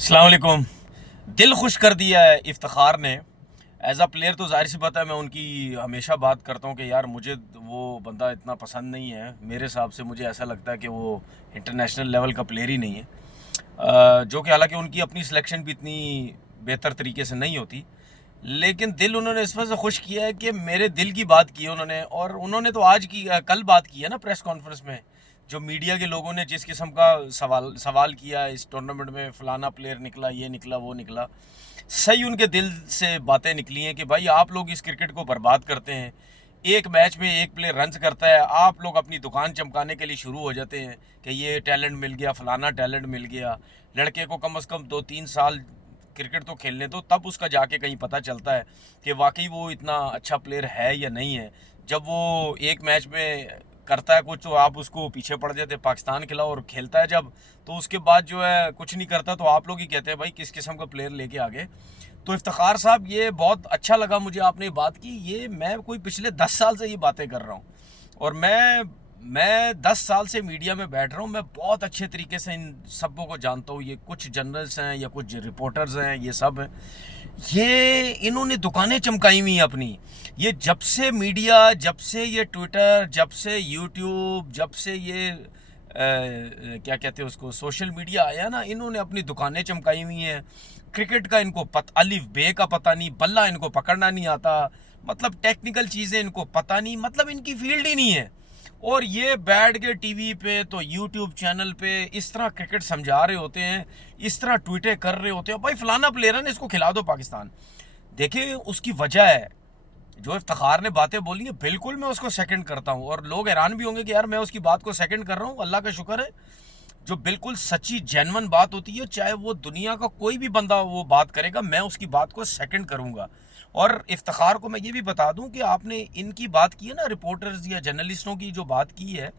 अस्सलाम वालेकुम। दिल खुश कर दिया है इफ्तिखार ने। एज अ प्लेयर तो जाहिर सी बात है, मैं उनकी हमेशा बात करता हूँ कि यार मुझे वो बंदा इतना पसंद नहीं है। मेरे हिसाब से मुझे ऐसा लगता है कि वो इंटरनेशनल लेवल का प्लेयर ही नहीं है। जो कि हालांकि उनकी अपनी सिलेक्शन भी इतनी बेहतर तरीके से नहीं होती, लेकिन दिल उन्होंने इस वजह से खुश किया है कि मेरे दिल की बात की है उन्होंने। और उन्होंने तो आज की कल बात की है ना प्रेस कॉन्फ्रेंस में। जो मीडिया के लोगों ने जिस किस्म का सवाल सवाल किया इस टूर्नामेंट में, फलाना प्लेयर निकला, ये निकला, वो निकला, सही उनके दिल से बातें निकली हैं कि भाई आप लोग इस क्रिकेट को बर्बाद करते हैं। एक मैच में एक प्लेयर रन्स करता है, आप लोग अपनी दुकान चमकाने के लिए शुरू हो जाते हैं कि ये टैलेंट मिल गया, फलाना टैलेंट मिल गया। लड़के को कम से कम 2-3 साल क्रिकेट तो खेलने दो, तब उसका जाके कहीं पता चलता है कि वाकई वो इतना अच्छा प्लेयर है या नहीं है। जब वो एक मैच में करता है कुछ तो आप उसको पीछे पड़ जाते, पाकिस्तान खिलाओ, और खेलता है जब, तो उसके बाद जो है कुछ नहीं करता, तो आप लोग ही कहते हैं भाई किस किस्म का प्लेयर लेके आ गए। तो इफ्तिखार साहब, ये बहुत अच्छा लगा मुझे आपने बात की। ये मैं कोई पिछले 10 साल से ये बातें कर रहा हूँ, और मैं 10 साल से मीडिया में बैठ रहा हूँ। मैं बहुत अच्छे तरीके से इन सबों को जानता हूँ। ये कुछ जर्नल्स हैं या कुछ रिपोर्टर्स हैं, ये सब हैं। ये इन्होंने दुकानें चमकाई हुई हैं अपनी। ये जब से मीडिया, जब से ये ट्विटर, जब से यूट्यूब, जब से ये क्या कहते हैं उसको, सोशल मीडिया आया ना, इन्होंने अपनी दुकानें चमकाई हुई हैं। क्रिकेट का इनको अलिफ बे का पता नहीं, बल्ला इनको पकड़ना नहीं आता, मतलब टेक्निकल चीज़ें इनको पता नहीं, मतलब इनकी फील्ड ही नहीं है। और ये बैठ के टीवी पे तो यूट्यूब चैनल पे इस तरह क्रिकेट समझा रहे होते हैं, इस तरह ट्वीटें कर रहे होते हैं, भाई फलाना प्लेयर है ना, इसको खिला दो पाकिस्तान। देखिए उसकी वजह है जो इफ्तिखार ने बातें बोली है, बिल्कुल मैं उसको सेकंड करता हूँ। और लोग हैरान भी होंगे कि यार मैं उसकी बात को सेकंड कर रहा हूँ। अल्लाह का शुक्र है, जो बिल्कुल सच्ची जेन्युइन बात होती है, चाहे वो दुनिया का कोई भी बंदा वो बात करेगा, मैं उसकी बात को सेकंड करूंगा। और इफ्तिखार को मैं ये भी बता दूं कि आपने इनकी बात की है ना, रिपोर्टर्स या जर्नलिस्टों की जो बात की है,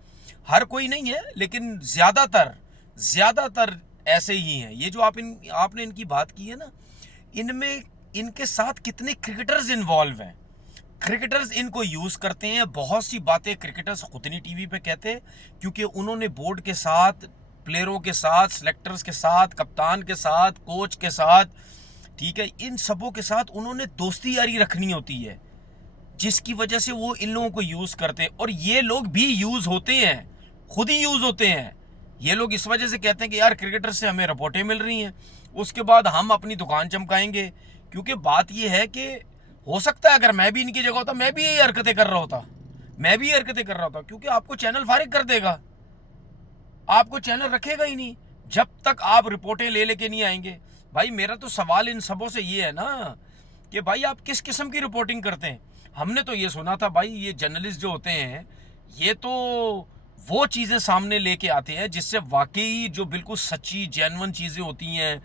हर कोई नहीं है लेकिन ज़्यादातर ज़्यादातर ऐसे ही हैं। ये जो आपने इनकी बात की है ना, इनमें इनके साथ कितने क्रिकेटर्स इन्वॉल्व हैं। क्रिकेटर्स इनको यूज़ करते हैं। बहुत सी बातें क्रिकेटर्स खुद नहीं टीवी पे कहते, क्योंकि उन्होंने बोर्ड के साथ, प्लेयरों के साथ, सेलेक्टर्स के साथ, कप्तान के साथ, कोच के साथ, ठीक है, इन सबों के साथ उन्होंने दोस्ती यारी रखनी होती है, जिसकी वजह से वो इन लोगों को यूज़ करते हैं। और ये लोग भी यूज़ होते हैं, खुद ही यूज़ होते हैं। ये लोग इस वजह से कहते हैं कि यार क्रिकेटर से हमें रिपोर्टें मिल रही हैं, उसके बाद हम अपनी दुकान चमकाएंगे। क्योंकि बात ये है कि हो सकता है अगर मैं भी इनकी जगह होता, मैं भी यही हरकतें कर रहा होता, मैं भी हरकतें कर रहा होता। क्योंकि आपको चैनल फारिग कर देगा, आपको चैनल रखेगा ही नहीं जब तक आप रिपोर्टें ले लेके नहीं आएंगे। भाई मेरा तो सवाल इन सबों से ये है ना कि भाई आप किस किस्म की रिपोर्टिंग करते हैं। हमने तो ये सुना था भाई, ये जर्नलिस्ट जो होते हैं, ये तो वो चीज़ें सामने लेके आते हैं जिससे वाकई जो बिल्कुल सच्ची जेन्युइन चीज़ें होती हैं,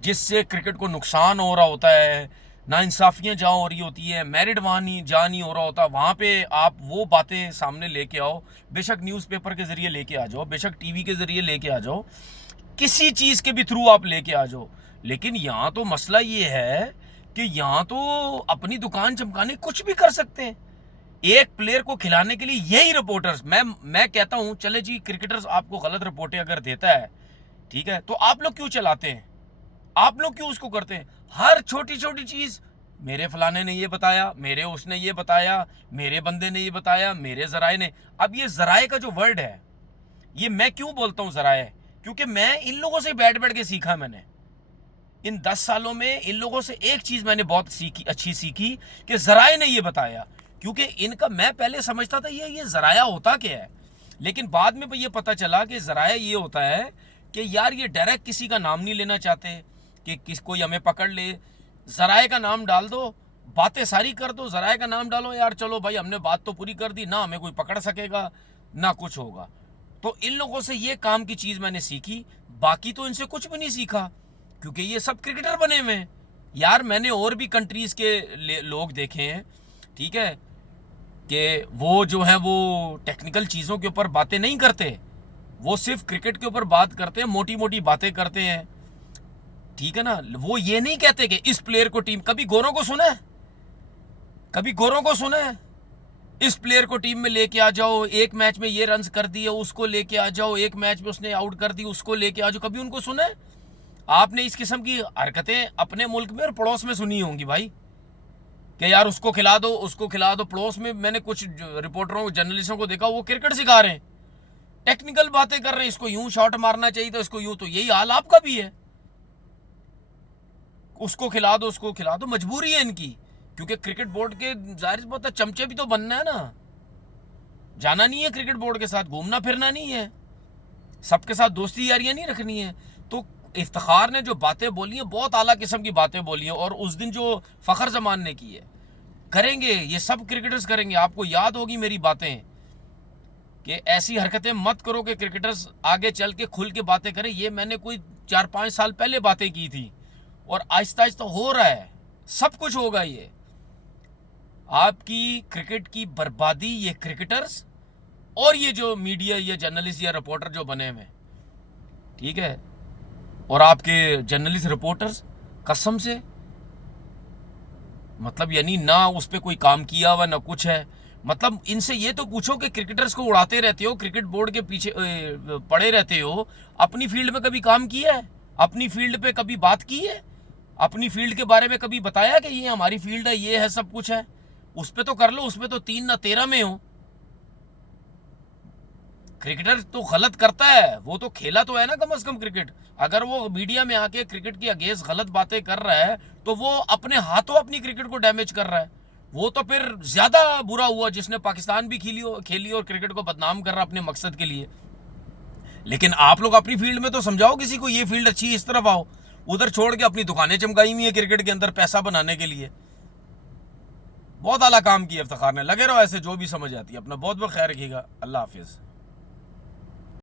जिससे क्रिकेट को नुकसान हो रहा होता है, नाइंसाफ़ियाँ जहाँ हो रही होती है, मेरिट वहाँ नहीं जहाँ नहीं हो रहा होता, वहाँ पे आप वो बातें सामने लेके आओ। बेशक न्यूज़पेपर के ज़रिए लेके आ जाओ, बेशक टीवी के ज़रिए लेके आ जाओ, किसी चीज़ के भी थ्रू आप लेके आ जाओ। लेकिन यहाँ तो मसला ये है कि यहाँ तो अपनी दुकान चमकाने कुछ भी कर सकते हैं। एक प्लेयर को खिलाने के लिए यही रिपोर्टर्स, मैं कहता हूँ चले जी, क्रिकेटर्स आपको गलत रिपोर्टें अगर देता है, ठीक है, तो आप लोग क्यों चलाते हैं, आप लोग क्यों उसको करते हैं। हर छोटी छोटी चीज, मेरे फलाने ने ये बताया, मेरे उसने ये बताया, मेरे बंदे ने ये बताया, मेरे जराए ने। अब ये जराए का जो वर्ड है, ये मैं क्यों बोलता हूँ जराए, क्योंकि मैं इन लोगों से बैठ बैठ के सीखा। मैंने इन 10 सालों में इन लोगों से एक चीज मैंने बहुत सीखी, अच्छी सीखी, कि जराए ने ये बताया। क्योंकि इनका, मैं पहले समझता था ये जराया होता क्या है, लेकिन बाद में ये पता चला कि जराया ये होता है कि यार ये डायरेक्ट किसी का नाम नहीं लेना चाहते कि किस कोई हमें पकड़ ले, जराए का नाम डाल दो, बातें सारी कर दो, जराए का नाम डालो, यार चलो भाई हमने बात तो पूरी कर दी, ना हमें कोई पकड़ सकेगा ना कुछ होगा। तो इन लोगों से ये काम की चीज़ मैंने सीखी, बाकी तो इनसे कुछ भी नहीं सीखा, क्योंकि ये सब क्रिकेटर बने हुए हैं। यार मैंने और भी कंट्रीज़ के लोग देखे हैं, ठीक है, कि वो जो है वो टेक्निकल चीज़ों के ऊपर बातें नहीं करते, वो सिर्फ क्रिकेट के ऊपर बात करते हैं, मोटी मोटी बातें करते हैं, ठीक है ना। वो ये नहीं कहते कि इस प्लेयर को टीम, कभी गोरों को सुना है, कभी गोरों को सुना है इस प्लेयर को टीम में लेके आ जाओ, एक मैच में ये रन्स कर दिए उसको लेके आ जाओ, एक मैच में उसने आउट कर दी उसको लेके आ जाओ, कभी उनको सुना है। आपने इस किस्म की हरकतें अपने मुल्क में और पड़ोस में सुनी होंगी भाई, कि यार उसको खिला दो, उसको खिला दो। पड़ोस में मैंने कुछ रिपोर्टरों जर्नलिस्टों को देखा, वो क्रिकेट सिखा रहे हैं, टेक्निकल बातें कर रहे हैं, इसको यूं शॉट मारना चाहिए तो इसको यूं। तो यही हाल आपका भी है, उसको खिला दो, उसको खिला दो। मजबूरी है इनकी, क्योंकि क्रिकेट बोर्ड के जाहिर सी बात है चमचे भी तो बनना है ना। जाना नहीं है क्रिकेट बोर्ड के साथ, घूमना फिरना नहीं है, सबके साथ दोस्ती यारियां नहीं रखनी है। तो इफ्तिखार ने जो बातें बोली हैं, बहुत आला किस्म की बातें बोली हैं। और उस दिन जो फ़खर जमान ने की है, करेंगे ये सब क्रिकेटर्स करेंगे। आपको याद होगी मेरी बातें कि ऐसी हरकतें मत करो कि क्रिकेटर्स आगे चल के खुल के बातें करें। ये मैंने कोई 4-5 साल पहले बातें की थी, और आहिस्ता आहिस्ता हो रहा है, सब कुछ होगा। ये आपकी क्रिकेट की बर्बादी, ये क्रिकेटर्स और ये जो मीडिया, ये जर्नलिस्ट या रिपोर्टर जो बने हुए, ठीक है, और आपके जर्नलिस्ट रिपोर्टर्स कसम से, मतलब यानी ना उस पर कोई काम किया हुआ ना कुछ है। मतलब इनसे ये तो पूछो कि क्रिकेटर्स को उड़ाते रहते हो, क्रिकेट बोर्ड के पीछे पड़े रहते हो, अपनी फील्ड में कभी काम किया है? अपनी फील्ड पे कभी बात की है? अपनी फील्ड के बारे में कभी बताया कि ये हमारी फील्ड है, ये है, सब कुछ है? उस पर तो कर लो, उस पर तो 3 ना 13 में हो। क्रिकेटर तो गलत करता है, वो तो खेला तो है ना कम से कम क्रिकेट। अगर वो मीडिया में आके क्रिकेट की अगेंस्ट गलत बातें कर रहा है, तो वो अपने हाथों अपनी क्रिकेट को डैमेज कर रहा है। वो तो फिर ज्यादा बुरा हुआ, जिसने पाकिस्तान भी खेली और क्रिकेट को बदनाम कर रहा अपने मकसद के लिए। लेकिन आप लोग अपनी फील्ड में तो समझाओ किसी को, ये फील्ड अच्छी है, इस तरफ आओ। उधर छोड़ के अपनी दुकानें चमकाई हुई है क्रिकेट के अंदर पैसा बनाने के लिए। बहुत आला काम किया इफ्तिखार ने। लगे रहो ऐसे, जो भी समझ आती है। अपना बहुत बहुत ख्याल रखिएगा। अल्लाह हाफिज़।